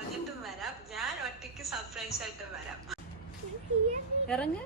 പറഞ്ഞിട്ടും വരാം, ഞാൻ ഒറ്റയ്ക്ക് സർപ്രൈസ് ആയിട്ട് വരാം. ഇറങ്ങ്.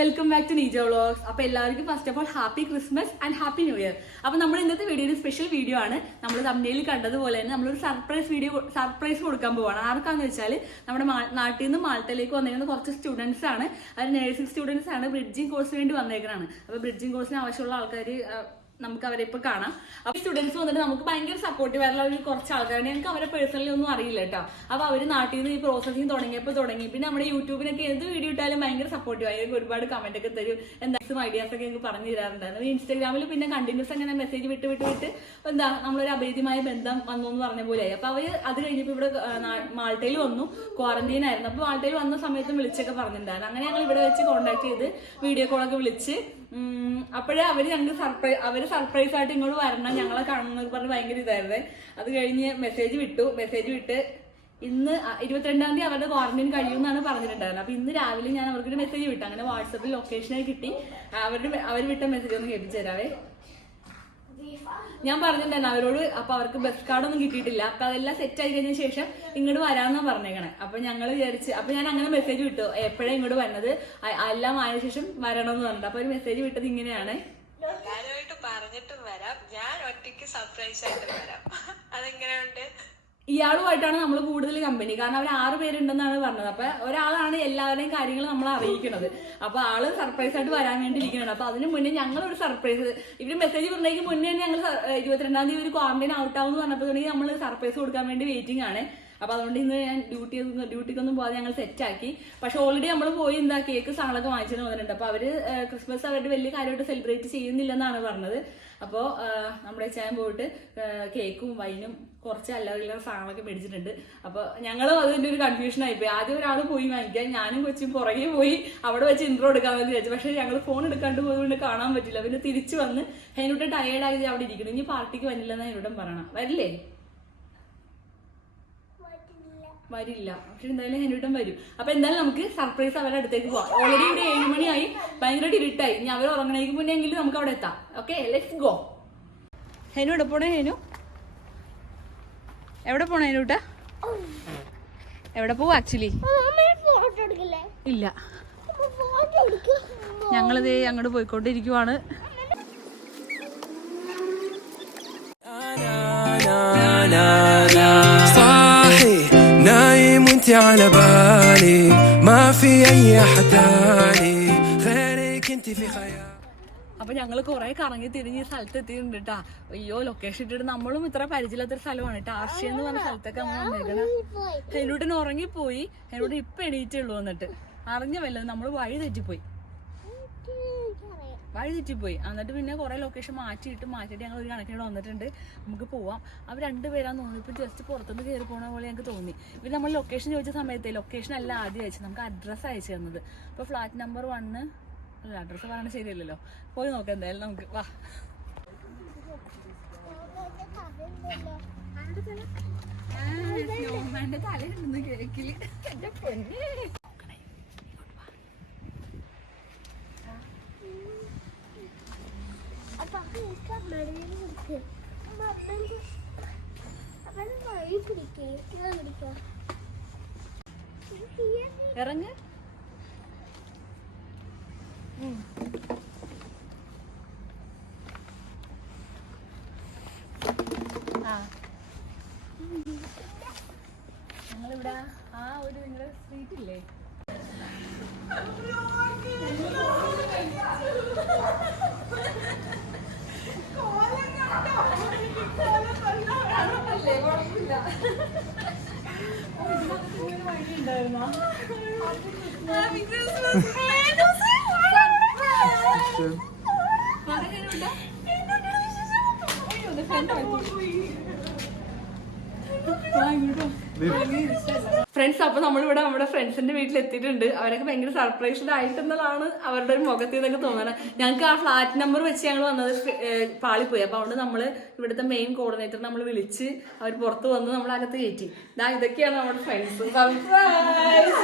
Welcome back to Neeja vlogs. അപ്പോൾ എല്ലാവർക്കും first of all happy Christmas and happy new year. അപ്പോൾ നമ്മൾ ഇന്നത്തെ വീഡിയോ ഒരു സ്പെഷ്യൽ വീഡിയോ ആണ്. നമ്മൾ തമിഴിൽ കണ്ടതുപോലെ തന്നെ നമ്മളൊരു സർപ്രൈസ് കൊടുക്കാൻ പോവാണ്. ആർക്കാന്ന് വെച്ചാൽ നമ്മുടെ നാട്ടിൽ നിന്ന് മാൾട്ടയിലേക്ക് വന്നിരിക്കുന്ന കുറച്ച് സ്റ്റുഡൻസ് ആണ്. അത് നഴ്സിംഗ് സ്റ്റുഡൻസ് ആണ്. ബ്രിഡ്ജിങ് കോഴ്സിന് വേണ്ടി വന്നേക്കണാണ്. അപ്പോൾ ബ്രിഡ്ജിങ് കോഴ്സിന് ആവശ്യമുള്ള ആൾക്കാർ നമുക്ക് അവരെ ഇപ്പൊ കാണാം. അപ്പൊ സ്റ്റുഡൻസ് വന്നിട്ട് നമുക്ക് ഭയങ്കര സപ്പോർട്ടീവ് ആയിട്ടുള്ള ഒരു കുറച്ച് ആൾക്കാരെ ഞങ്ങൾക്ക് അവരെ പേഴ്സണലി ഒന്നും അറിയില്ല കേട്ടോ. അപ്പൊ അവര് നാട്ടിൽ നിന്ന് ഈ പ്രോസസ്സിങ് തുടങ്ങി. പിന്നെ നമ്മുടെ യൂട്യൂബിനൊക്കെ എന്ത് വീഡിയോ ഇട്ടാലും ഭയങ്കര സപ്പോർട്ടീവ് ആയി. ഒരുപാട് കമന്റ് ഒക്കെ തരും, എന്തായാലും ഐഡിയാസ് ഒക്കെ എനിക്ക് പറഞ്ഞു തരാറുണ്ടായിരുന്നു. ഇൻസ്റ്റാഗ്രാമിൽ പിന്നെ കണ്ടിന്യൂസ് അങ്ങനെ മെസ്സേജ് വിട്ട് എന്താ നമ്മളൊരു അഭേദ്യമായ ബന്ധം വന്നു എന്ന് പറഞ്ഞ പോലെയായി. അപ്പൊ അവര് അത് കഴിഞ്ഞപ്പോ ഇവിടെ മാൾട്ടയിൽ വന്നു, ക്വാറന്റൈൻ ആയിരുന്നു. അപ്പൊ മാൾട്ടയിൽ വന്ന സമയത്തും വിളിച്ചൊക്കെ പറഞ്ഞിട്ടുണ്ടായിരുന്നു. അങ്ങനെ ഞങ്ങൾ ഇവിടെ വെച്ച് കോൺടാക്ട് ചെയ്ത് വീഡിയോ കോളൊക്കെ വിളിച്ച് അപ്പോഴേ അവര് സർപ്രൈസ് ആയിട്ട് ഇങ്ങോട്ട് വരണം, ഞങ്ങളെ കാണുന്നൊക്കെ പറഞ്ഞ് ഭയങ്കര ഇതായിരുന്നേ. അത് കഴിഞ്ഞ് മെസ്സേജ് വിട്ട് ഇന്ന് 22-ാം തീയതി അവരുടെ ക്വാറന്റൈൻ കഴിയുമെന്നാണ് പറഞ്ഞിട്ടുണ്ടായിരുന്നത്. അപ്പൊ ഇന്ന് രാവിലെ ഞാൻ അവർക്കൊരു മെസ്സേജ് വിട്ടു. അങ്ങനെ വാട്സപ്പിൽ ലൊക്കേഷനായി കിട്ടി. അവർ വിട്ട മെസ്സേജ് ഒന്ന് കേൾപ്പിച്ചു തരാവേ. ഞാൻ പറഞ്ഞിട്ടുണ്ടായിരുന്നു അവരോട്. അപ്പൊ അവർക്ക് ബസ് കാർഡൊന്നും കിട്ടിയിട്ടില്ല. അപ്പൊ അതെല്ലാം സെറ്റ് ആയി കഴിഞ്ഞ ശേഷം ഇങ്ങോട്ട് വരാമെന്നാ പറഞ്ഞേക്കണേ. അപ്പൊ ഞങ്ങൾ വിചാരിച്ച് അപ്പൊ ഞാൻ അങ്ങനെ മെസ്സേജ് വിട്ടു, എപ്പോഴാണ് ഇങ്ങോട്ട് വന്നത്, എല്ലാം ആയ ശേഷം വരണമെന്ന് പറഞ്ഞിട്ട്. അപ്പൊ ഒരു മെസ്സേജ് വിട്ടത് ഇങ്ങനെയാണ്: എല്ലാരുമായിട്ട് പറഞ്ഞിട്ടും വരാം, ഞാൻ ഒറ്റയ്ക്ക് സർപ്രൈസ് ആയിട്ട് വരാം. അതെങ്ങനെയുണ്ട്? ഇയാളുമായിട്ടാണ് നമ്മൾ കൂടുതൽ കമ്പനി. കാരണം അവർ 6 പേരുണ്ടെന്നാണ് പറഞ്ഞത്. അപ്പൊ ഒരാളാണ് എല്ലാവരുടെയും കാര്യങ്ങൾ നമ്മൾ അറിയിക്കുന്നത്. അപ്പൊ ആള് സർപ്രൈസ് ആയിട്ട് വരാൻ വേണ്ടി ഇരിക്കുന്നുണ്ട്. അപ്പൊ അതിന് മുന്നേ ഞങ്ങളൊരു സർപ്രൈസ്, ഇവര് മെസ്സേജ് പറഞ്ഞേക്ക് മുന്നേ ഞങ്ങൾ 22-ാം തീയതി ഒരു ക്വാറന്റൈൻ ഔട്ടാവും എന്ന് പറഞ്ഞപ്പോൾ നമ്മൾ സർപ്രൈസ് കൊടുക്കാൻ വേണ്ടി വെയിറ്റിംഗ് ആണ്. അപ്പൊ അതുകൊണ്ട് ഇന്ന് ഞാൻ ഡ്യൂട്ടിക്കൊന്നും പോകാതെ ഞങ്ങൾ സെറ്റ് ആക്കി. പക്ഷെ ഓൾറെഡി നമ്മൾ പോയി കേക്ക് സാധനങ്ങളൊക്കെ വാങ്ങിച്ചിട്ട് വന്നിട്ടുണ്ട്. അപ്പൊ അവര് ക്രിസ്മസ് അവരുടെ വലിയ കാര്യമായിട്ട് സെലിബ്രേറ്റ് ചെയ്യുന്നില്ലെന്നാണ് പറഞ്ഞത്. അപ്പോൾ നമ്മുടെ ചാൻ പോയിട്ട് കേക്കും വൈനും കുറച്ച് അല്ലറ സാധനങ്ങളൊക്കെ മേടിച്ചിട്ടുണ്ട്. അപ്പൊ ഞങ്ങളും അതിന്റെ ഒരു കൺഫ്യൂഷൻ ആയിപ്പോയി. ആദ്യം ഒരാൾ പോയി വാങ്ങിക്കാൻ, ഞാനും കൊച്ചും പുറകെ പോയി അവിടെ വെച്ച് ഇൻട്രോ എടുക്കാൻ വേണ്ടി വെച്ചു. പക്ഷെ ഞങ്ങൾ ഫോൺ എടുക്കാണ്ട് പോയതുകൊണ്ട് കാണാൻ പറ്റില്ല. പിന്നെ തിരിച്ചു വന്ന് അതിനോട്ട് ടയേർഡായി അവിടെ ഇരിക്കണം. ഇനി പാർട്ടിക്ക് വന്നില്ലെന്ന് അതിനോടും പറയണം. വരില്ലേ? വരില്ല. പക്ഷെ എന്തായാലും ഹെനുട്ടൻ വരും. അപ്പൊ എന്തായാലും നമുക്ക് സർപ്രൈസ് അവരുടെ അടുത്തേക്ക് പോവാം. ഓൾറെഡി ഇവിടെ 7 മണിയായി, ഭയങ്കരമായിട്ട് ഇരുട്ടായി. ഇനി അവർ ഉറങ്ങണേക്ക് മുന്നേ എങ്കിലും നമുക്ക് അവിടെ എത്താം. Okay, let's go. ഹെനു എവിടെ പോണേ? ഹെനു എവിടെ പോണേ? ഹെനുട്ട എവിടെ പോവും ആക്ച്വലി? ഇല്ല, ഞങ്ങളിതേ അങ്ങോട്ട് പോയിക്കൊണ്ടിരിക്കുവാണ്. نايم وانت على بالي ما في اي احد تاني غيرك انت في خيال. അപ്പൊ ഞങ്ങള് കുറെ കറങ്ങി തിരിഞ്ഞ് സ്ഥലത്ത് എത്തിയിട്ടുണ്ട് കേട്ടാ. അയ്യോ, ലൊക്കേഷൻ ഇട്ടിട്ട് നമ്മളും ഇത്ര പരിചയമില്ലാത്തൊരു സ്ഥലമാണ് കേട്ടോ. ആർഷ്യ എന്ന് പറഞ്ഞ സ്ഥലത്തൊക്കെ നമ്മൾ വന്നേക്കണ. ഹെനൂട്ടിന് ഉറങ്ങിപ്പോയി. ഹെനൂട്ട് ഇപ്പൊ എണീറ്റുള്ളൂ. വന്നിട്ട് അറിഞ്ഞ വല്ലതും നമ്മള് വഴി തെറ്റിപ്പോയി. എന്നിട്ട് പിന്നെ കുറെ ലൊക്കേഷൻ മാറ്റിയിട്ട് ഞങ്ങൾ ഒരു കണക്കിനോട് വന്നിട്ടുണ്ട്. നമുക്ക് പോവാം. അവർ 2 പേരാന്ന് തോന്നി. ഇപ്പൊ ജസ്റ്റ് പുറത്തുനിന്ന് കയറി പോണ പോലെ ഞങ്ങൾക്ക് തോന്നി. ഇവർ നമ്മൾ ലൊക്കേഷൻ ചോദിച്ച സമയത്ത് ലൊക്കേഷൻ അല്ല ആദ്യം അയച്ചത്, നമുക്ക് അഡ്രസ്സ് അയച്ചു തന്നത്. അപ്പൊ ഫ്ലാറ്റ് നമ്പർ 1 അല്ല, അഡ്രസ്സ് പറയണത് ശരിയല്ലല്ലോ. പോയി നോക്കാം എന്തായാലും നമുക്ക്. വാ. സ്നോമാന്റെ തലയുണ്ടെന്ന് കേക്കില്. എന്റെ പൊന്നേ, ഇറങ്ങ്. ഞങ്ങളിവിടെ ആ ഒരു നിങ്ങളുടെ സ്ട്രീറ്റ് ഇല്ലേ, ഫ്രണ്ട്സ്, അപ്പൊ നമ്മളിവിടെ നമ്മുടെ ഫ്രണ്ട്സിന്റെ വീട്ടിൽ എത്തിയിട്ടുണ്ട്. അവരൊക്കെ ഭയങ്കര സർപ്രൈസ്ഡ് ആയിട്ടുള്ളതാണ് അവരുടെ ഒരു മുഖത്തിൽ നിന്നൊക്കെ തോന്നണം. ഞങ്ങൾക്ക് ആ ഫ്ലാറ്റ് നമ്പർ വെച്ച് ഞങ്ങൾ വന്നത് പാളിപ്പോയി. അപ്പൊ അതുകൊണ്ട് നമ്മള് ഇവിടുത്തെ മെയിൻ കോർഡിനേറ്റർ നമ്മൾ വിളിച്ച് അവർ പുറത്ത് വന്ന് നമ്മൾ അകത്ത് കയറ്റി. ഇതൊക്കെയാണ് നമ്മുടെ ഫ്രണ്ട്സ്. സർപ്രൈസ്.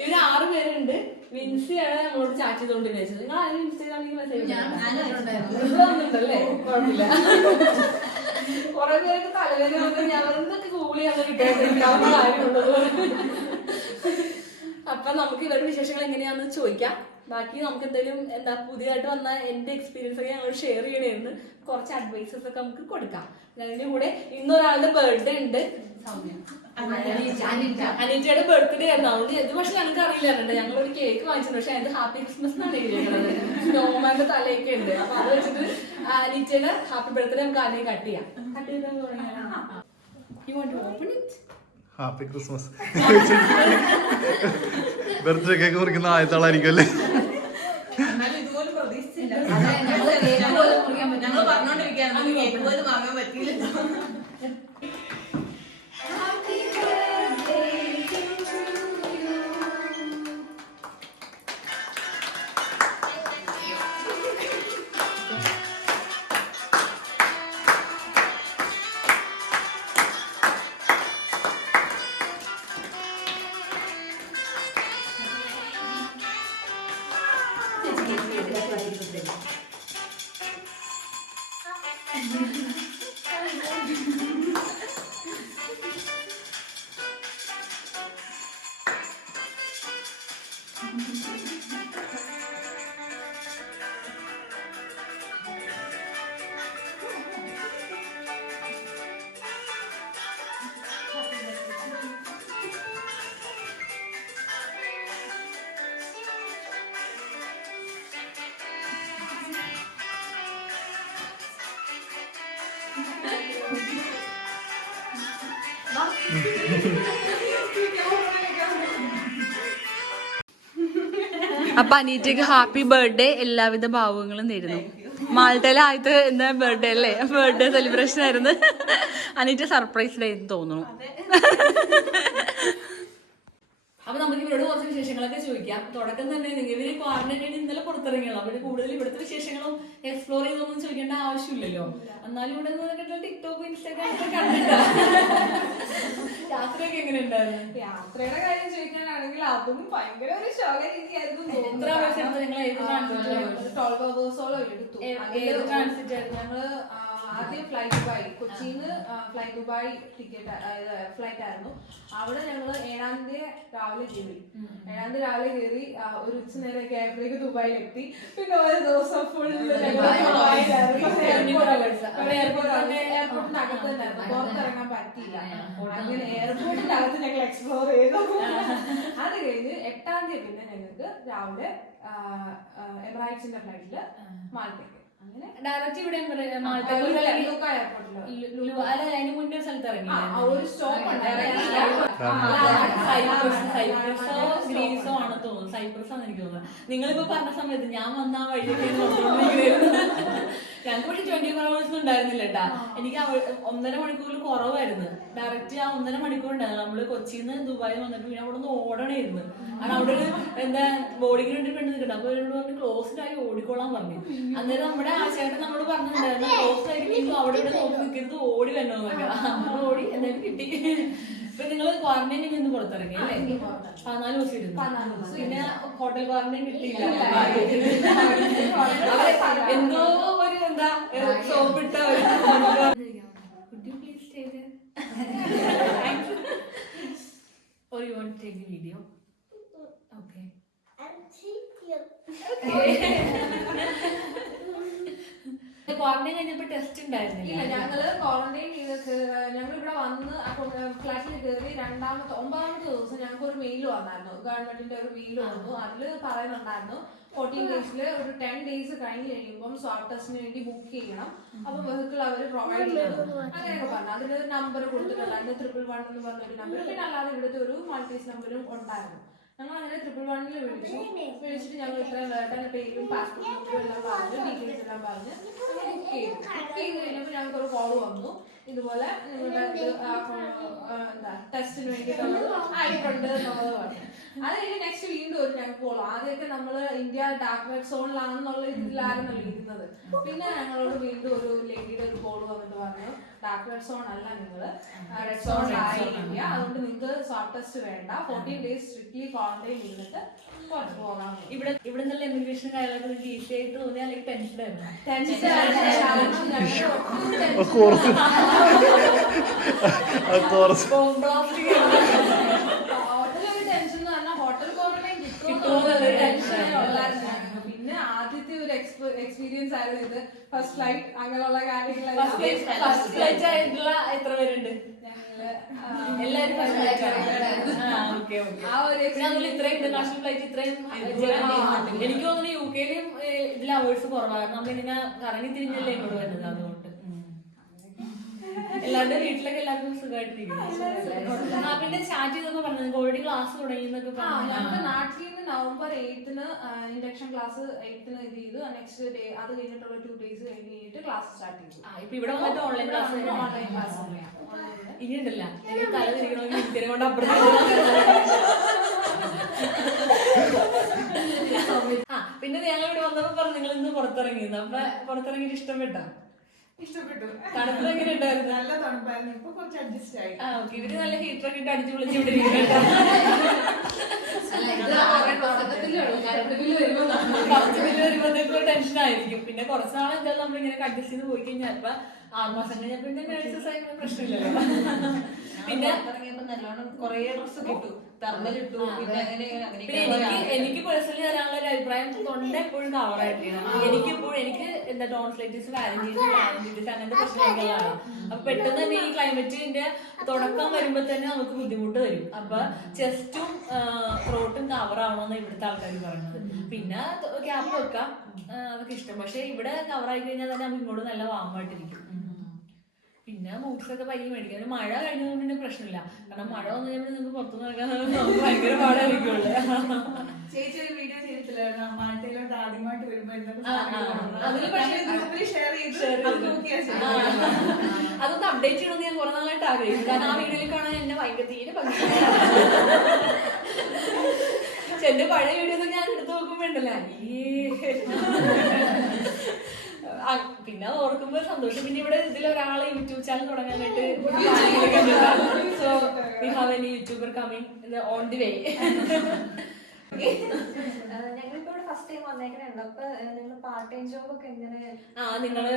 ഇവര് 6 പേരുണ്ട്. വിൻസിയാണ് നമ്മളോട് ചാറ്റ് ചെയ്തോണ്ടിരുന്നത്. നിങ്ങൾ ആരും ഇൻസ്റ്റാഗ്രാമിൽ മെസ്സേജ് വന്നിട്ടുണ്ടല്ലേ? കുഴപ്പമില്ല. കുറെ പേർക്ക് തലവേദന വന്ന് ഞങ്ങളൊക്കെ ഗൂഗിൾ ചെയ്യാൻ കിട്ടാറുള്ളത്. അപ്പൊ നമുക്ക് ഇവരുടെ വിശേഷങ്ങൾ എങ്ങനെയാണെന്ന് ചോദിക്കാം. ബാക്കി നമുക്ക് എന്തെങ്കിലും പുതിയതായിട്ട് വന്ന എന്റെ എക്സ്പീരിയൻസ് ഒക്കെ ഞങ്ങൾ ഷെയർ ചെയ്യണേന്ന് കുറച്ച് അഡ്വൈസസ് ഒക്കെ നമുക്ക് കൊടുക്കാം. അതിന്റെ കൂടെ ഇന്നൊരാളുടെ ബർത്ത്ഡേ ഉണ്ട്. അനീറ്റയുടെ ബർത്ത്ഡേ ആയിരുന്നു. അതുകൊണ്ട് ഇത് പക്ഷെ ഞങ്ങൾക്ക് അറിയില്ലായിരുന്നു. ഞങ്ങൾ ഒരു കേക്ക് വാങ്ങിച്ചിട്ടുണ്ട്. പക്ഷെ അതിന്റെ ഹാപ്പി ക്രിസ്മസ് എന്നാണ് എഴുതിയിരിക്കുന്നത്. സ്നോമാന്റെ തലയൊക്കെ ഉണ്ട്. അപ്പൊ അത് വെച്ചിട്ട് അനീറ്റയുടെ ഹാപ്പി ബർത്ത്ഡേ നമുക്ക് ആദ്യം കട്ട് ചെയ്യാം. കട്ട് ചെയ്ത് open it. Happy Christmas. Birthday cake മുറിക്കുന്ന ആദ്യത്തെ ആളായിരിക്കും അല്ലേ? ഇതുപോലും പ്രതീക്ഷിച്ചില്ല. ഞങ്ങൾ പറഞ്ഞോണ്ടിരിക്കുകയായിരുന്നു കേക്ക് പോലും വാങ്ങാൻ പറ്റിയില്ല. അപ്പൊ അനീറ്റയ്ക്ക് ഹാപ്പി ബർത്ത്ഡേ, എല്ലാവിധ ഭാവങ്ങളും നേരുന്നു. മാൾട്ടയിലെ ആദ്യത്തെ എന്താ ബർത്ത്ഡേ അല്ലേ? ബർത്ത്ഡേ സെലിബ്രേഷൻ ആയിരുന്നു. അനീറ്റ സർപ്രൈസ്ഡ് ആയിരുന്നു തോന്നുന്നു. അപ്പൊ നമുക്ക് ഇവരോട് കുറച്ച് വിശേഷങ്ങളൊക്കെ ചോദിക്കാം. തുടക്കം തന്നെ ഇവര് ക്വാറന്റൈൻ ഇന്നലെ പുറത്തിറങ്ങിയുള്ളൂ. അവര് കൂടുതൽ ഇവിടുത്തെ വിശേഷങ്ങളും എക്സ്പ്ലോർ ചെയ്തൊന്നും ചോദിക്കേണ്ട ആവശ്യമില്ലല്ലോ. എന്നാലും ഇവിടെ ടിക്ടോക്ക് ഇൻസ്റ്റാഗ്രാം ഒക്കെ കണ്ടിട്ടാ. യാത്രയൊക്കെ എങ്ങനെ ഉണ്ടായിരുന്നു? യാത്രയുടെ കാര്യം ചോദിക്കാനാണെങ്കിൽ അതും ഭയങ്കര ഒരു ശോക രീതിയായിരുന്നു. എത്ര ആവശ്യം നിങ്ങൾ ഏത് ട്രാൻസിറ്റ് 12 hours എടുത്തു. ഏത് ട്രാൻസിറ്റ് ആയിരുന്നു? ഞങ്ങള് ആദ്യം ഫ്ലൈ ദുബായ്, കൊച്ചിന്ന് ഫ്ലൈ ദുബായ് ഫ്ലൈറ്റ് ആയിരുന്നു. അവിടെ ഞങ്ങള് 7-ാം തീയതി രാവിലെ കയറി. 7-ാം തീയതി രാവിലെ കയറി ഒരു ഉച്ചനേരമൊക്കെ ആയപ്പോഴേക്ക് ദുബായിലെത്തി. പിന്നെ ഒരു ദിവസം ഫുൾ എയർപോർട്ടിന്റെ അകത്ത് തന്നെയായിരുന്നു. പുറത്തിറങ്ങാൻ പറ്റിയില്ല. അങ്ങനെ എയർപോർട്ടിന്റെ അകത്ത് ഞങ്ങൾ എക്സ്പ്ലോർ ചെയ്തു. അത് കഴിഞ്ഞ് 8-ാം തീയതി പിന്നെ ഞങ്ങൾക്ക് രാവിലെ എമിറേറ്റ്സിന്റെ ഫ്ലൈറ്റില് മാലത്തേക്ക് ഡയറക്റ്റ് ഇവിടെ എയർപോർട്ടില് അതിന് മുന്നേ സ്ഥലത്ത് ഇറങ്ങി. ഒരു സ്റ്റോപ്പ് സൈപ്രസോ ഗ്രീസോ ആണ് തോന്നുന്നു. സൈപ്രസ് ആണ് എനിക്ക് തോന്നുന്നത്. നിങ്ങളിപ്പോ പറഞ്ഞ സമയത്ത് ഞാൻ വന്ന ആ വഴിയൊക്കെ ഞങ്ങൾക്ക് പക്ഷെ 24 hours ഉണ്ടായിരുന്നില്ല കേട്ടാ. എനിക്ക് 1.5 മണിക്കൂറിൽ കുറവായിരുന്നു. ഡയറക്റ്റ് ആ 1.5 മണിക്കൂർ ഉണ്ടായിരുന്നു. നമ്മള് കൊച്ചിന്ന് ദുബായി വന്നിട്ട് പിന്നെ അവിടെ നിന്ന് ഓടണായിരുന്നു. കാരണം അവിടെ ഒരു ബോഡിക്ക് വേണ്ടി പെണ്ണ് നിൽക്കണം. അപ്പൊ അവരോട് പറഞ്ഞ് ക്ലോസ്ഡ് ആയി ഓടിക്കോളാൻ പറഞ്ഞു. അന്നേരം നമ്മുടെ ആശായിട്ട് നമ്മളോട് പറഞ്ഞിട്ടുണ്ടായിരുന്നു ക്ലോസ്ഡ് ആയിട്ട് അവിടെ ഇവിടെ നോക്കി നിൽക്കരുത്, ഓടി വരണോന്നൊക്കെ. നമ്മൾ ഓടി എന്തായാലും കിട്ടി. ഇപ്പൊ നിങ്ങള് ക്വാറന്റൈനിൽ നിന്ന് പുറത്തിറങ്ങി അല്ലേ? 14 ദിവസം ഇരുന്നു. പിന്നെ ഹോട്ടൽ ക്വാറന്റൈൻ കിട്ടിയില്ല. എന്തോ ഒരു എന്താ സോപ്പിട്ട or you want to take the video? Okay. Quarantine കഴിഞ്ഞപ്പോ ടെസ്റ്റ് ഉണ്ടായിരുന്നില്ല. ഞങ്ങള് ക്വാറന്റൈൻ ചെയ്ത് ഞങ്ങൾ ഇവിടെ വന്ന് ഫ്ലാറ്റിൽ കയറി 9-ാമത്തെ ദിവസം ഞങ്ങൾക്ക് ഒരു മെയിൽ വന്നായിരുന്നു. ഗവൺമെന്റിന്റെ ഒരു മെയിൽ വന്നു. അതില് പറയുന്നുണ്ടായിരുന്നു 14 days ഒരു 10 days കഴിഞ്ഞ് കഴിയുമ്പോൾ സ്വാബ് ടെസ്റ്റിന് വേണ്ടി ബുക്ക് ചെയ്യണം. അപ്പൊ വെഹിക്കിൾ അവർ പ്രൊവൈഡ് ചെയ്യണം അങ്ങനെയൊക്കെ പറഞ്ഞു. അതിന് നമ്പർ കൊടുത്തിട്ടുണ്ടായിരുന്നു 111 എന്ന് പറഞ്ഞൊരു നമ്പർ. പിന്നെ അല്ലാതെ ഇവിടുത്തെ ഒരു മൾട്ടീസ് നമ്പറും ഉണ്ടായിരുന്നു. ഞങ്ങൾ അങ്ങനെ 111 വിളിച്ചിട്ട് ഞങ്ങൾ ഇത്രയും പേരും പാസ്പോർട്ട് നമ്പറും എല്ലാം പറഞ്ഞ് ഡീറ്റെയിൽസ് എല്ലാം പറഞ്ഞ് ബുക്ക് ചെയ്തു. ബുക്ക് ചെയ്ത് കഴിഞ്ഞപ്പോൾ ഞങ്ങൾക്ക് ഒരു കോൾ വന്നു, ഇതുപോലെ നിങ്ങളുടെ ടെസ്റ്റിന് വേണ്ടിയിട്ടുള്ളത് ആയിട്ടുണ്ട് എന്നുള്ളത് പറഞ്ഞു. അത് കഴിഞ്ഞ് നെക്സ്റ്റ് വീണ്ടും ഒരു ഞങ്ങൾക്ക് കോൾ. ആദ്യമൊക്കെ നമ്മള് ഇന്ത്യ ഡാർക്ക് റെഡ് സോണിലാണെന്നുള്ള ഇതിലായിരുന്നല്ലോ ഇരുന്നത്. പിന്നെ ഞങ്ങളോട് വീണ്ടും ഒരു ലേഡിയുടെ ഒരു കോൾ വന്നിട്ട് പറഞ്ഞു, ഡാർക്ക് റെഡ് സോൺ അല്ല, നിങ്ങള് റെഡ് സോണിലായി ഇന്ത്യ, അതുകൊണ്ട് നിങ്ങൾക്ക് സ്വാബ് ടെസ്റ്റ് വേണ്ട, 14 days സ്ട്രിക്ട്ലി ക്വാറന്റൈൻ ഇരുന്നിട്ട് പോകാം. ഇവിടെ നിന്നുള്ള ഇമിഗ്രേഷൻ കാര്യങ്ങളൊക്കെ നിങ്ങൾക്ക് ഈസി ആയിട്ട് തോന്നിയ അല്ലെങ്കിൽ ടെൻഷൻ ആയിരുന്നു? ഹോട്ടലൊരു ടെൻഷൻ എന്ന് പറഞ്ഞാൽ ഹോട്ടൽ ക്വാറന്റൈൻ കിട്ടുമെന്നുള്ള ടെൻഷനേ ഉള്ളായിരുന്നു. പിന്നെ ആദ്യത്തെ ഒരു എക്സ്പീരിയൻസ് ആയിരുന്നു ഇത്. ഫസ്റ്റ് ഫ്ലൈറ്റ് അങ്ങനെയുള്ള കാര്യങ്ങളെല്ലാം. ഫസ്റ്റ് ഫ്ലൈറ്റ് ആയിട്ടുള്ള എത്ര പേരുണ്ട്? എല്ലാരും ഇത്രയും ഇന്റർനാഷണൽ ഫ്ലൈറ്റ് ഇത്രയും എനിക്ക് തോന്നുന്നു UK-ലും ഇതിൽ അവേഴ്സ് കുറവാണ്. നമ്മളിങ്ങനെ കറങ്ങി തിരിഞ്ഞല്ലേ ഇങ്ങോട്ട് വരുന്നത്. അതുകൊണ്ട് എല്ലാവരുടെ വീട്ടിലൊക്കെ എല്ലാവർക്കും സുഖമായിട്ടിരിക്കുന്നു. പിന്നെ സ്റ്റാർട്ട് ചെയ്തപ്പോ പറഞ്ഞത് ഓൾറെഡി ക്ലാസ് തുടങ്ങി എന്നൊക്കെ പറഞ്ഞു. ഞങ്ങൾക്ക് നാട്ടിൽ നിന്ന് November 8th induction class 8th ഇത് ചെയ്തു. നെക്സ്റ്റ് ഡേ അത് കഴിഞ്ഞിട്ടുള്ള 2 days കഴിഞ്ഞിട്ട് ക്ലാസ് സ്റ്റാർട്ട് ചെയ്തു. ഇപ്പൊ ഇവിടെ വന്നിട്ട് ഓൺലൈൻ ക്ലാസ് ഇനി ഉണ്ടല്ല എനിക്ക് തല തിരിക്കണമെങ്കിൽ ഇത്തിരി കൊണ്ട് അപ്പുറത്ത്. പിന്നെ ഞങ്ങൾ ഇവിടെ വന്നപ്പോ പറഞ്ഞു നിങ്ങൾ ഇന്ന് പുറത്തിറങ്ങിയത്. അപ്പൊ പുറത്തിറങ്ങിയിട്ട് ഇഷ്ടപ്പെട്ടോ? ഇഷ്ടപ്പെട്ടു. തണുപ്പ് എങ്ങനെ ഉണ്ടായിരുന്നു? നല്ല തണുപ്പായിരുന്നു. ഇപ്പൊ കുറച്ച് അഡ്ജസ്റ്റ് ആയി. ഇവര് നല്ല ഹീറ്ററൊക്കെ ഇട്ട് അടിച്ചു വിളിച്ച് ഇവിടെ ഇരിക്കട്ടോ. വരുമ്പോഴത്തേക്കും ടെൻഷൻ ആയിരിക്കും. പിന്നെ കുറച്ച് നാൾ എന്തായാലും നമ്മളിങ്ങനെ അഡ്ജസ്റ്റ് ചെയ്ത് പോയി കഴിഞ്ഞാൽ ഇപ്പൊ 6 മാസം കഴിഞ്ഞാൽ പിന്നെ നേഴ്സസ് ആയി പ്രശ്നമില്ലല്ലോ. പിന്നെ നല്ലോണം കൊറേ ഡ്രസ് കിട്ടും, തെർമലിട്ടു. എനിക്ക് പേഴ്സണലി തരാനുള്ള ഒരു അഭിപ്രായം, തൊണ്ട എപ്പോഴും കവർ ആയിട്ടിരിക്കണം. എനിക്ക് എന്താ ടോൺസിലൈറ്റിസ്, വാലന്റൈറ്റിസ് അങ്ങനത്തെ പ്രശ്നങ്ങളാണ്. അപ്പൊ പെട്ടെന്ന് തന്നെ ഈ ക്ലൈമറ്റിന്റെ തുടക്കം വരുമ്പോ തന്നെ നമുക്ക് ബുദ്ധിമുട്ട് വരും. അപ്പൊ ചെസ്റ്റും ത്രോട്ടും കവർ ആവണമെന്ന് ഇവിടുത്തെ ആൾക്കാർ പറയുന്നത്. പിന്നെ ക്യാപ്പ് വെക്കാം, അതൊക്കെ ഇഷ്ടം. പക്ഷെ ഇവിടെ കവർ ആയി കഴിഞ്ഞാൽ തന്നെ നമുക്ക് ഇങ്ങോട്ട് നല്ല വാമായിട്ടിരിക്കും. പിന്നെ ബൂട്ട്സ് ഒക്കെ പയ്യെ മേടിക്കാം. മഴ കഴിഞ്ഞതുകൊണ്ട് പിന്നെ പ്രശ്നമില്ല. കാരണം മഴ വന്നു കഴിഞ്ഞാൽ നിങ്ങൾക്ക് പുറത്തു നടക്കാൻ നമുക്ക് ഭയങ്കര പാടായിരിക്കുള്ളൂ. ചേച്ചി ഒരു വീഡിയോ ചെയ്തിട്ടില്ലായിരുന്നു മാറ്റയിലോട്ട് ആദ്യമായിട്ട് വരുമ്പോ അതൊന്ന് അപ്ഡേറ്റ് ചെയ്യണമെന്ന് ഞാൻ കുറെ നാളായിട്ട് ആഗ്രഹിക്കും. കാരണം ആ വീഡിയോയിൽ കാണാൻ എന്നെ ഭയങ്കര തീരെ എന്റെ പഴയ വീഡിയോസ് ഞാൻ എടുത്തു നോക്കുമ്പോണ്ടല്ലോ പിന്നെ ഓർക്കുമ്പോ സന്തോഷം. പിന്നെ ഇവിടെ ഇതിലൊരാളെ യൂട്യൂബ് ചാനൽ തുടങ്ങാനായിട്ട് so we have any YouTuber coming on the way. ഞങ്ങളിപ്പോ ഇവിടെ ഫസ്റ്റ് ടൈം വന്നേക്കണുണ്ട്. അപ്പൊ നിങ്ങൾ പാർട്ട് ടൈം ജോബ് ഒക്കെ എങ്ങനെ? നിങ്ങള്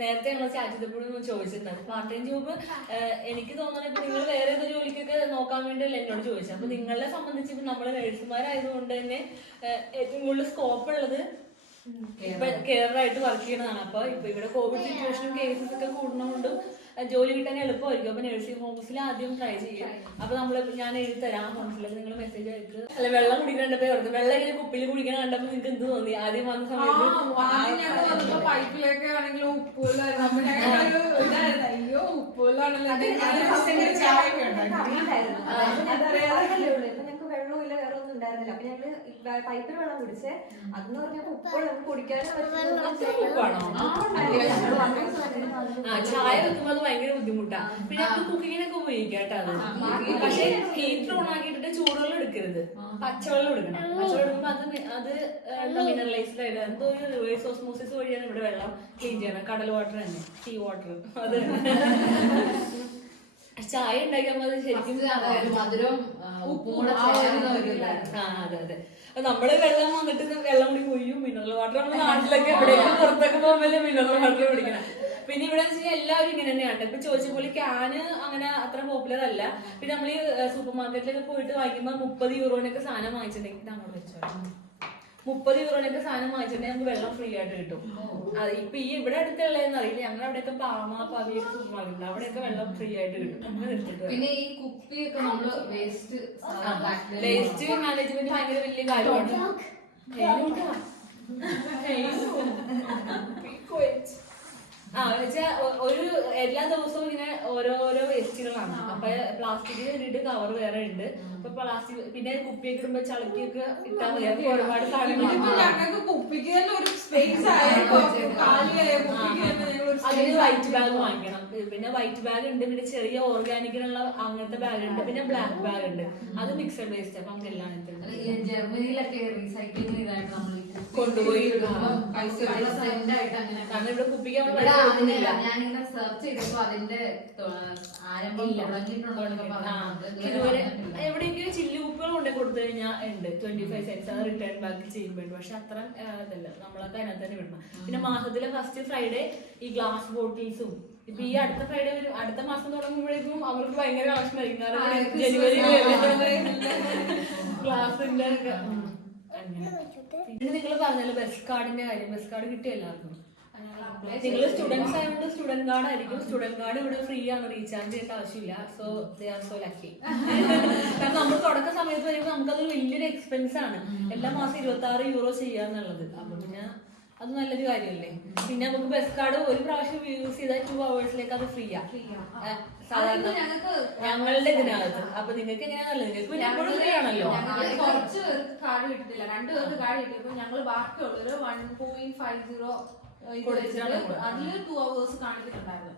നേരത്തെ ഞങ്ങൾ ചാറ്റ് ചെയ്തപ്പോഴും ചോദിച്ചിട്ടുണ്ടായിരുന്നു പാർട്ട് ടൈം ജോബ്. എനിക്ക് തോന്നുന്നത് ഇപ്പൊ നിങ്ങൾ വേറെ ഏതോ ജോലിക്കൊക്കെ നോക്കാൻ വേണ്ടിയല്ല എന്നോട് ചോദിച്ചത്. അപ്പൊ നിങ്ങളെ സംബന്ധിച്ച് ഇപ്പൊ നമ്മള് നഴ്സുമാരായതുകൊണ്ട് തന്നെ ഏറ്റവും കൂടുതൽ സ്കോപ്പ് ഉള്ളത് കെയറായിട്ട് വർക്ക് ചെയ്യണതാണ്. അപ്പൊ ഇപ്പൊ ഇവിടെ കോവിഡ് സിറ്റുവേഷനും കേസസ് ഒക്കെ കൂടുന്നതുകൊണ്ടും ജോലി കിട്ടാൻ എളുപ്പമായിരിക്കും. അപ്പൊ നഴ്സിംഗ് ഹോംസിൽ ആദ്യം ട്രൈ ചെയ്യാം. അപ്പൊ ഞാൻ എഴുതി തരാം ഹോംസിലേക്ക് നിങ്ങൾ മെസ്സേജ് അയക്ക്. അല്ല വെള്ളം കുടിക്കണ്ടപ്പോ വെള്ളം ഇങ്ങനെ കുപ്പിയിൽ കുടിക്കണം കണ്ടപ്പോ നിങ്ങൾക്ക് എന്ത് തോന്നി ആദ്യം വന്ന സമയത്ത്? പൈപ്പിലൊക്കെ ആണെങ്കിലും ഉപ്പുള്ളായിരുന്നു. അപ്പൊ ഞങ്ങളൊരു ഇതായിരുന്നു, അയ്യോ ഉപ്പുള്ളാണല്ലോ. ഞങ്ങൾക്ക് വെള്ളമില്ല, വേറെ ഒന്നും ഉണ്ടായിരുന്നില്ല. അപ്പൊ ഞങ്ങള് പൈപ്പിൽ വെള്ളം കുടിച്ചേ. അതെന്ന് പറഞ്ഞപ്പോ ഉപ്പ് നമുക്ക് കുടിക്കാനും ചായ വെക്കുമ്പോ അത് ഭയങ്കര ബുദ്ധിമുട്ടാ. പിന്നെ നമുക്ക് കുക്കിങ്ങിനൊക്കെ ഉപയോഗിക്കാം കേട്ടോ അത്. പക്ഷെ ഹീറ്റർ ഓൺ ആക്കിയിട്ട് ചൂടുവെള്ളം എടുക്കരുത്, പച്ചവെള്ളം എടുക്കണം. പച്ചവെള്ളം എടുക്കുമ്പോ അത് മിനറലൈസ്ഡ് ആയിട്ട് എന്തോ ഒരു റിവേഴ്സ് ഓസ്മോസിസ് വഴിയാണ് ഇവിടെ വെള്ളം ക്ലീൻ ചെയ്യണം. കടൽ വാട്ടർ തന്നെ, സീ വാട്ടർ. അത് ചായ ഉണ്ടാക്കുമ്പോ അത് ശരിക്കും മധുരവും ഉപ്പും. അതെ അതെ. നമ്മള് വെള്ളം വന്നിട്ട് വെള്ളം കൂടി കൊയ്യും. മിനറൽ വാട്ടർ നമ്മുടെ നാട്ടിലൊക്കെ എവിടെയെങ്കിലും പുറത്തൊക്കെ പോകുമ്പോൾ മിനറൽ വാട്ടർ കുടിക്കണം. പിന്നെ ഇവിടെ എല്ലാവരും ഇങ്ങനെ തന്നെയാണ്. ഇപ്പൊ ചോദിച്ച പോലെ ക്യാന് അങ്ങനെ അത്ര പോപ്പുലർ അല്ല. പിന്നെ നമ്മൾ ഈ സൂപ്പർ മാർക്കറ്റിലൊക്കെ പോയിട്ട് വാങ്ങിക്കുമ്പോൾ 30 യൂറോനൊക്കെ സാധനം വാങ്ങിച്ചിട്ടുണ്ടെങ്കിൽ അങ്ങോട്ട് വെച്ചോ 30 യൂറോനൊക്കെ സാധനം വാങ്ങിച്ചിട്ടുണ്ടെങ്കിൽ നമുക്ക് വെള്ളം ഫ്രീ ആയിട്ട് കിട്ടും. അത് ഇപ്പൊ ഈ ഇവിടെ അടുത്തുള്ളതെന്ന് അറിയില്ല. ഞങ്ങളുടെ അവിടെയൊക്കെ പാമ പവിയൊക്കെ സൂപ്പർ മാർക്കറ്റ് അവിടെയൊക്കെ വെള്ളം ഫ്രീ ആയിട്ട് കിട്ടും. നമ്മൾ എടുത്തിട്ട് പിന്നെ ഈ കുപ്പിയൊക്കെ നമ്മള് വേസ്റ്റ് മാനേജ്മെന്റ് ഭയങ്കര വലിയ കാര്യമാണ്. ഒരു എല്ലാ ദിവസവും ഇങ്ങനെ ഓരോരോ വേസ്റ്റുകളാണ്. അപ്പൊ പ്ലാസ്റ്റിക്കിന് വേണ്ടിട്ട് കവർ വേറെ ഉണ്ട്. അപ്പൊ പ്ലാസ്റ്റിക് പിന്നെ കുപ്പിയൊക്കെ ഇടുമ്പോ ചളിക്കൊക്കെ ഇട്ടാൽ മതി. അപ്പൊ ഒരുപാട് സാധനങ്ങൾ ഞങ്ങൾക്ക് കുപ്പിക്ക് തന്നെ ഒരു സ്പേസ് ആയ കാലിയായ കുപ്പിക്ക് തന്നെ ഞങ്ങൾ അതിന് വൈറ്റ് ബാഗ് വാങ്ങിക്കണം. പിന്നെ വൈറ്റ് ബാഗ് ഉണ്ട്, പിന്നെ ചെറിയ ഓർഗാനിക്കിനുള്ള അങ്ങനത്തെ ബാഗ് ഉണ്ട്, പിന്നെ ബ്ലാക്ക് ബാഗ് ഉണ്ട്. അത് മിക്സഡ് വേസ്റ്റ്. അപ്പൊ നമുക്ക് എല്ലാം ജർമ്മനിയിലൊക്കെ റീസൈക്ലിംഗ് ഇതായിട്ട് നമ്മൾ കൊണ്ടുപോയി പൈസ ആയിട്ട് അങ്ങനെ. കാരണം ഇവിടെ കുപ്പിക്കാൻ ഞാനിങ്ങനെ സെർച്ച് ചെയ്തപ്പോ അതിന്റെ ആരംഭം ഇതുവരെ എവിടെയെങ്കിലും ചില്ലി കുപ്പികൾ കൊണ്ടു കൊടുത്തു കഴിഞ്ഞാൽ ഉണ്ട് 25 cents അത് റിട്ടേൺ ബാക്ക് ചെയ്യുമ്പോൾ. പക്ഷെ അത്ര ഇതല്ല, നമ്മളൊക്കെ അതിനകത്ത് തന്നെ വിടണം. പിന്നെ മാസത്തിലെ ഫസ്റ്റ് ഫ്രൈഡേ ഈ ഗ്ലാസ് ബോട്ടിൽസും ഇപ്പൊ ഈ അടുത്ത ഫ്രൈഡേ വരും, അടുത്ത മാസം തുടങ്ങുമ്പോഴേക്കും അവർക്ക് ഭയങ്കര കളക്ഷൻ ആയിരിക്കും. കാരണം ജനുവരി ഗ്ലാസിന്റെ ഒക്കെ അങ്ങനെ. പിന്നെ നിങ്ങൾ പറഞ്ഞല്ലോ ബസ് കാർഡിന്റെ കാര്യം. ബസ് കാർഡ് കിട്ടിയ എല്ലാവർക്കും. നിങ്ങൾ സ്റ്റുഡൻസ് ആയതുകൊണ്ട് സ്റ്റുഡന്റ് കാർഡ് ആയിരിക്കും. സ്റ്റുഡന്റ് കാർഡ് ഇവിടെ ഫ്രീ ആണ്, റീചാർജ് ചെയ്യേണ്ട ആവശ്യമില്ല. So they are so lucky. കാരണം നമ്മൾ തുടക്ക സമയത്ത് വരുമ്പോൾ നമുക്കതൊരു വലിയൊരു എക്സ്പെൻസ് ആണ്. എല്ലാ മാസം 26 euro ചെയ്യാന്നുള്ളത്. അപ്പൊ പിന്നെ അത് നല്ലൊരു കാര്യമല്ലേ. പിന്നെ നമുക്ക് ബസ് കാർഡ് ഒരു പ്രാവശ്യം യൂസ് ചെയ്താൽ 2 hours അത് ഫ്രീ ആ സാധാരണ ഞങ്ങളുടെ ഇതിനകത്ത്. അപ്പൊ നിങ്ങൾക്ക് എങ്ങനെയാണല്ലോ, നിങ്ങൾക്ക് പിന്നെ എപ്പോഴും ഫ്രീ ആണല്ലോ. കുറച്ച് പേർക്ക് കാർഡ് കിട്ടില്ല, 2 പേർക്ക് കാർഡ് കിട്ടിയപ്പോ ഞങ്ങൾ ബാക്കിയുള്ളൊരു 1.50 അതില് 2 hours കാണിച്ചിട്ടുണ്ടായിരുന്നു.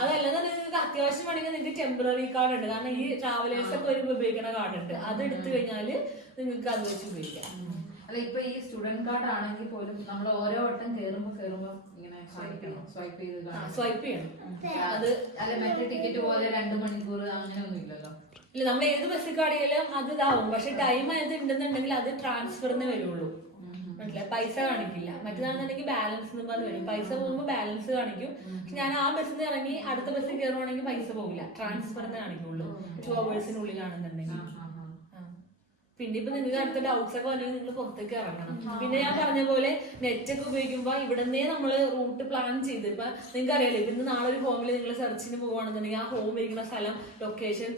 അതല്ല, നിങ്ങൾക്ക് അത്യാവശ്യം വേണമെങ്കിൽ നിങ്ങൾക്ക് ടെമ്പററി കാർഡ് ഉണ്ട്. കാരണം ഈ ട്രാവലേഴ്സ് ഒക്കെ വരുമ്പോൾ ഉപയോഗിക്കുന്ന കാർഡ് ഉണ്ട്. അത് എടുത്തു കഴിഞ്ഞാല് നിങ്ങൾക്ക് അത് വെച്ച് ഉപയോഗിക്കാം. അല്ല, ഇപ്പൊ ഈ സ്റ്റുഡന്റ് കാർഡ് ആണെങ്കിൽ പോലും നമ്മൾ ഓരോ വട്ടം കേറുമ്പോ ഇങ്ങനെ സ്വൈപ്പ് ചെയ്യണം. അത് അല്ല, മറ്റേ ടിക്കറ്റ് പോലെ 2 മണിക്കൂർ അങ്ങനെ ഒന്നും ഇല്ലല്ലോ. ഇല്ല, നമ്മൾ ഏത് ബസ്സിൽ കാർഡിയാലും അത് ഇതാവും. പക്ഷെ ടൈം ആയത് ഉണ്ടെന്നുണ്ടെങ്കിൽ അത് ട്രാൻസ്ഫറിന് വരുള്ളൂ. മനസ്സിലായി, പൈസ കാണിക്കില്ല. മറ്റേതാണെന്നുണ്ടെങ്കിൽ ബാലൻസ് പറഞ്ഞ് വരും. പൈസ പോകുമ്പോൾ ബാലൻസ് കാണിക്കും. പക്ഷെ ഞാൻ ആ ബസ്സിൽ നിന്ന് ഇറങ്ങി അടുത്ത ബസ്സിൽ കയറുവാണെങ്കിൽ പൈസ പോകില്ല, ട്രാൻസ്ഫറിന് കാണിക്കുള്ളൂ 2 hours-നുള്ളിലാണെന്നുണ്ടെങ്കിൽ. പിന്നെ ഇപ്പൊ നിങ്ങൾക്ക് അടുത്ത ഡൗട്ട്സ് ഒക്കെ വന്നെങ്കിൽ നിങ്ങൾ പുറത്തേക്ക് ഇറങ്ങണം. പിന്നെ ഞാൻ പറഞ്ഞ പോലെ നെറ്റ് ഒക്കെ ഉപയോഗിക്കുമ്പോൾ ഇവിടുന്നേ നമ്മള് റൂട്ട് പ്ലാൻ ചെയ്ത്, ഇപ്പൊ നിങ്ങൾക്ക് അറിയാലോ, ഇന്ന് നാളെ ഒരു ഹോമിൽ നിങ്ങൾ സെർച്ചിന് പോകുകയാണെന്നുണ്ടെങ്കിൽ ആ ഹോം ഇരിക്കുന്ന സ്ഥലം, ലൊക്കേഷൻ,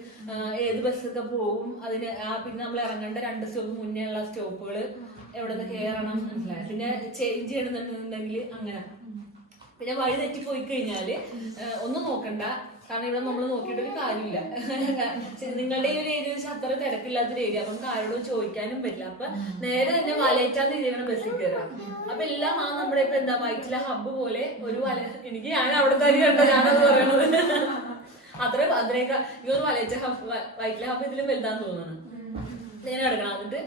ഏത് ബസ്സൊക്കെ പോകും, അതിന് പിന്നെ നമ്മൾ ഇറങ്ങേണ്ട 2 സ്റ്റോപ്പ് മുന്നേ ഉള്ള സ്റ്റോപ്പുകൾ, എവിടെ നിന്ന് കയറണം, മനസ്സിലായി. പിന്നെ ചേഞ്ച് ചെയ്യണമെന്നുണ്ടെങ്കിൽ അങ്ങനെ. പിന്നെ വഴി തെറ്റി പോയി കഴിഞ്ഞാല് ഒന്നും നോക്കണ്ട. കാരണം ഇവിടെ നമ്മൾ നോക്കിയിട്ടൊരു കാര്യമില്ല. നിങ്ങളുടെ ഈ ഒരു ഏരിയ വെച്ചാൽ അത്ര തിരക്കില്ലാത്തൊരു ഏരിയ, നമുക്ക് ആരോടും ചോദിക്കാനും പറ്റില്ല. അപ്പൊ നേരെ തന്നെ വലയറ്റാന്ന് ചെയ്യണം ബസ്സിൽ കയറാം. അപ്പൊ എല്ലാം ആ നമ്മുടെ ഇപ്പൊ എന്താ വൈറ്റില ഹബ്ബ് പോലെ ഒരു എനിക്ക് ഞാൻ അവിടെ തന്നെയുണ്ടോ ഞാനത് പറയണത്. അതിനേക്കാൾ ഈ ഒരു വൈറ്റില ഹബ്ബ് ഇതിലും വലുതാന്ന് തോന്നുന്നു. ഇങ്ങനെ കിടക്കണം. എന്നിട്ട്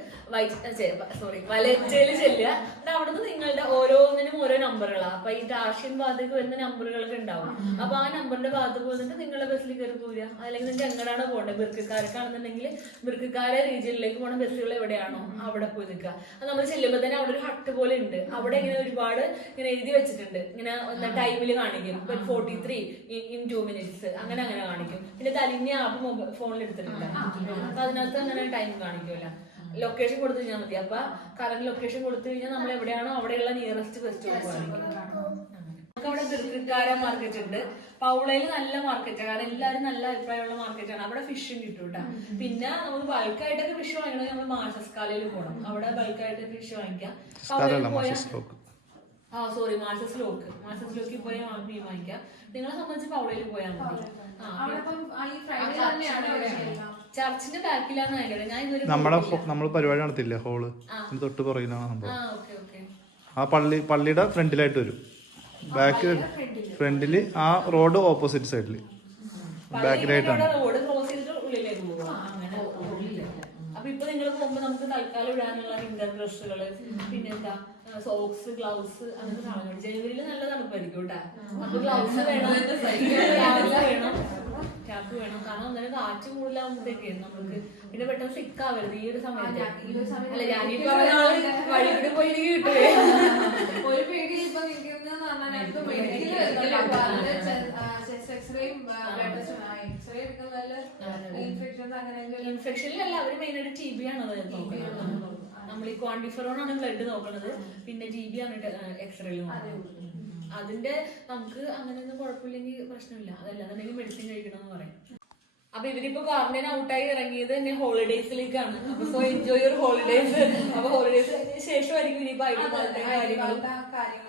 വലച്ചയില് ചെല്ലുക. എന്നിട്ട് അവിടുന്ന് നിങ്ങളുടെ ഓരോന്നിനും ഓരോ നമ്പറുകളാണ്. അപ്പൊ ഈ ടാർഷ്യൻ ഭാഗത്തേക്ക് വരുന്ന നമ്പറുകളൊക്കെ ഉണ്ടാവും. അപ്പൊ ആ നമ്പറിന്റെ ഭാഗത്ത് പോയിട്ട് നിങ്ങളുടെ ബസ്സിൽ കയറി പോരുക. അല്ലെങ്കിൽ നിങ്ങൾക്ക് എങ്ങനെയാണോ പോകേണ്ടത്, ബിർക്കാർക്കാണെന്നുണ്ടെങ്കിൽ ബിർക്കാരെ റീജിയനിലേക്ക് പോകണ ബസ്സുകൾ എവിടെയാണോ അവിടെ പോയി നിൽക്കുക. അത് നമ്മൾ ചെല്ലുമ്പോൾ തന്നെ അവിടെ ഒരു ഹട്ട് പോലെ ഉണ്ട്. അവിടെ ഇങ്ങനെ ഒരുപാട് ഇങ്ങനെ എഴുതി വെച്ചിട്ടുണ്ട്. ഇങ്ങനെ ടൈമിൽ കാണിക്കും. 43 in 2 minutes അങ്ങനെ കാണിക്കും. പിന്നെ തലിഞ്ഞ ആപ്പ് ഫോണിൽ എടുത്തിട്ടുണ്ട്. അപ്പൊ അതിനകത്ത് അങ്ങനെ ടൈം കാണിക്കും. ലൊക്കേഷൻ കൊടുത്തു കഴിഞ്ഞാൽ മതി. അപ്പൊ കറന്റ് ലൊക്കേഷൻ കൊടുത്തു കഴിഞ്ഞാൽ നമ്മൾ എവിടെയാണോ അവിടെയുള്ള നിയറസ്റ്റ് ബസ് സ്റ്റോപ്പ് കാണിക്കും. നമുക്ക് അവിടെ ബിർക്കാര മാർക്കറ്റ് ഉണ്ട്. പൗളയിൽ നല്ല മാർക്കറ്റാണ്. കാരണം എല്ലാവരും നല്ല അഭിപ്രായമുള്ള മാർക്കറ്റാണ്. അവിടെ ഫിഷും കിട്ടും കേട്ടോ. പിന്നെ നമുക്ക് ബൾക്കായിട്ടൊക്കെ ഫിഷ് വാങ്ങിക്കണമെങ്കിൽ നമ്മൾ മാർഷസ്കാലയിൽ പോകണം. അവിടെ ബൾക്കായിട്ട് ഫിഷ് വാങ്ങിക്കാം. മാർഷസ് ലോക്കിൽ പോയാൽ മീൻ വാങ്ങിക്കാം. നിങ്ങളെ സംബന്ധിച്ച് പൗളയിൽ പോയാൽ മതി. ചർച്ചിന്റെ ബാക്കിലാണ് നമ്മൾ പരിപാടി നടത്തില്ലേ ഹോള്, തൊട്ട് പുറകിലാണ് സംഭവം. ആ പള്ളിയുടെ ഫ്രണ്ടിലായിട്ട് വരും. ബാക്ക് ഫ്രണ്ടില് ആ റോഡ് ഓപ്പോസിറ്റ് സൈഡില് ബാക്കിലായിട്ടാണ്. റോഡ് ക്രോസ് ചെയ്തിട്ട് ഉള്ളിലേക്ക് പോവാ. അപ്പൊ ഇപ്പൊ നിങ്ങൾ പോകുമ്പോ നമുക്ക് തൽക്കാലം ഇടാനുള്ള വിന്റർ ഡ്രസ്സുകള്, പിന്നെന്താ സോക്സ്, ഗ്ലൗസ്, അങ്ങനത്തെ സാധനങ്ങൾ. ജനുവരിയിൽ നല്ല തണുപ്പായിരിക്കും കേട്ടാ. അപ്പൊ ഗ്ലൗസ് വേണം, ക്യാപ്പ് വേണം. കാരണം അന്നേരം കാറ്റ് കൂടുതലാകുമ്പോഴത്തേക്ക് നമുക്ക് പിന്നെ പെട്ടെന്ന് സിക്കാവരുത് ഈ ഒരു സമയത്ത്. അല്ല, ഞാനിപ്പോ വഴികൂടി പോയി കിട്ടുവേ. ഒരു പേടി ഇപ്പൊ നിൽക്കുന്നതെന്ന് പറഞ്ഞാൽ ഇൻഫെക്ഷനിലല്ല, അവര് മെയിനായിട്ട് TB ആണ് നമ്മൾ ഈ ക്വാണ്ടിഫെറോൺ ആണ് ബ്ലഡ് നോക്കണത്. പിന്നെ GB ആണ് എക്സ്റേയിൽ നോക്കുന്നത്. അതിന്റെ നമുക്ക് അങ്ങനെയൊന്നും കുഴപ്പമില്ലെങ്കിൽ പ്രശ്നമില്ല. അതല്ലാന്നുണ്ടെങ്കിൽ മെഡിസിൻ കഴിക്കണം എന്ന് പറയും. അപ്പൊ ഇവരിപ്പോ ക്വാറന്റൈൻ ഔട്ടായി ഇറങ്ങിയത് തന്നെ ഹോളിഡേസിലേക്കാണ്. അപ്പൊ സോ എൻജോയ് യുവർ ഹോളിഡേസ്. അപ്പൊ ഹോളിഡേസിന് ശേഷമായിരിക്കും ഇനിയിപ്പോ കാര്യങ്ങളും.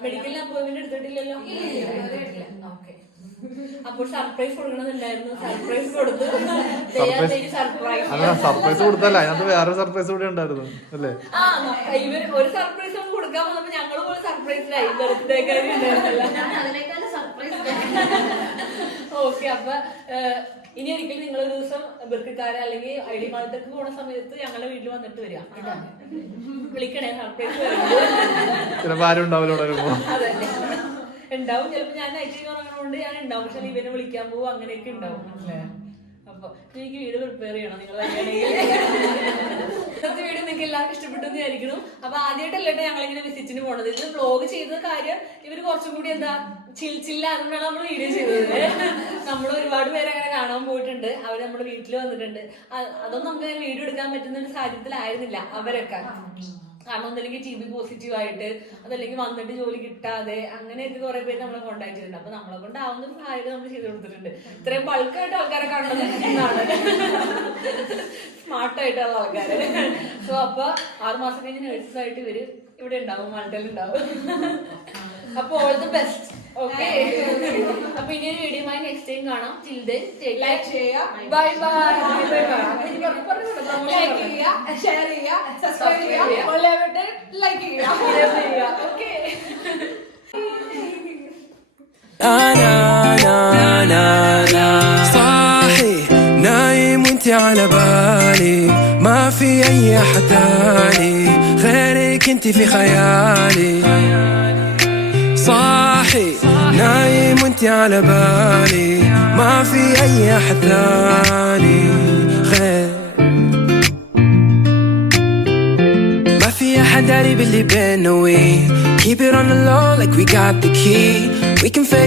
മെഡിക്കലിന് അപ്പോയിന്റ്മെന്റ് എടുത്തിട്ടില്ലല്ലോ? ഓക്കെ. അപ്പോൾ സർപ്രൈസ് കൊടുക്കണമെന്നുണ്ടായിരുന്നു. സർപ്രൈസ് കൊടുത്തു. സർപ്രൈസ് കൊടുത്തല്ല, അതിനകത്ത് വേറെ സർപ്രൈസ് കൂടെ ഉണ്ടായിരുന്നു അല്ലേ? ഇവർ ഒരു സർപ്രൈസ് കൊടുക്കാൻ വന്നപ്പോ ഞങ്ങൾ പോലെ സർപ്രൈസ് സർപ്രൈസിനായി ബർത്ത്ഡേ കാര്യം ഉണ്ടായിരുന്നല്ല. ഓക്കെ, അപ്പൊ ഇനി ഒരിക്കലും നിങ്ങളൊരു ദിവസം ബർക്കിക്കാരെ അല്ലെങ്കിൽ ഐഡി മാളത്തേക്ക് പോണ സമയത്ത് ഞങ്ങളുടെ വീട്ടിൽ വന്നിട്ട് വരിക കേട്ടോ. വിളിക്കണേ, സർപ്രൈസ് ചിലപ്പോ ആരും ഉണ്ടാവില്ല. അതെ, ഉണ്ടാവും. ചിലപ്പോ ഞാൻ നൈറ്റ് ഉറങ്ങണോണ്ട് ഞാൻ ഉണ്ടാവും, പക്ഷെ ഇവനെ വിളിക്കാൻ പോകും, അങ്ങനെയൊക്കെ ഉണ്ടാവും. മനസ്സിലായോ? അപ്പൊ എനിക്ക് വീട് പ്രിപ്പയർ ചെയ്യണം നിങ്ങൾ ഇന്നത്തെ വീഡിയോ നിങ്ങൾക്ക് എല്ലാവർക്കും ഇഷ്ടപ്പെട്ടു എന്ന് വിചാരിക്കുന്നു. അപ്പൊ ആദ്യമായിട്ടല്ലേ ഞങ്ങളിങ്ങനെ വിസിറ്റിന് പോണത്. ഇത് വ്ലോഗ് ചെയ്ത കാര്യം ഇവര് കുറച്ചും കൂടി എന്താ ചില്ലാതുകൊണ്ടാണ് നമ്മൾ വീഡിയോ ചെയ്തത്. നമ്മൾ ഒരുപാട് പേര് അങ്ങനെ കാണാൻ പോയിട്ടുണ്ട്, അവര് നമ്മുടെ വീട്ടിൽ വന്നിട്ടുണ്ട്. അതൊന്നും നമുക്ക് അങ്ങനെ വീഡിയോ എടുക്കാൻ പറ്റുന്ന ഒരു സാഹചര്യത്തിലായിരുന്നില്ല അവരൊക്കെ. കാരണം ഒന്നല്ലെങ്കിൽ TB പോസിറ്റീവ് ആയിട്ട്, അതല്ലെങ്കിൽ വന്നിട്ട് ജോലി കിട്ടാതെ, അങ്ങനെയൊക്കെ കുറെ പേര് നമ്മളെ കോണ്ടാക്ട് ചെയ്തിട്ടുണ്ട്. അപ്പൊ നമ്മളെ കൊണ്ടാവുന്ന ഒരു സഹായം നമ്മൾ ചെയ്ത് കൊടുത്തിട്ടുണ്ട്. ഇത്രയും ബൾക്കായിട്ട് ആൾക്കാരെ കണ്ടത് എന്നാണ്, സ്മാർട്ടായിട്ടുള്ള ആൾക്കാര്. സോ അപ്പൊ 6 മാസം കഴിഞ്ഞ് നേഴ്സസ് ആയിട്ട് ഇവര് ഇവിടെ ഉണ്ടാവും, മാൾട്ടയിൽ ഉണ്ടാവും. അപ്പൊ ഓൾ ദി ബെസ്റ്റ്. ഓക്കെ, അപ്പൊ ഇനി ഒരു വീഡിയോയുമായി നെക്സ്റ്റ് ടൈം കാണാം. ടിൽ ദെൻ ലൈക്ക് ചെയ്യുക, ബൈ ബൈ. ലൈക്ക് ചെയ്യുക, ഷെയർ ചെയ്യുക, സബ്സ്ക്രൈബ് ചെയ്യുക, എല്ലാവരുടെ ലൈക്ക് ചെയ്യുക. Okay. أنا صاحي نايم وانتي على بالي ما في أي أحد تاني غيرك انتي في خيالي صاحي نايم وانتي على بالي ما في أي أحد تاني غير ما في أحد داري باللي بينا we keep it on the low like we got the key we can face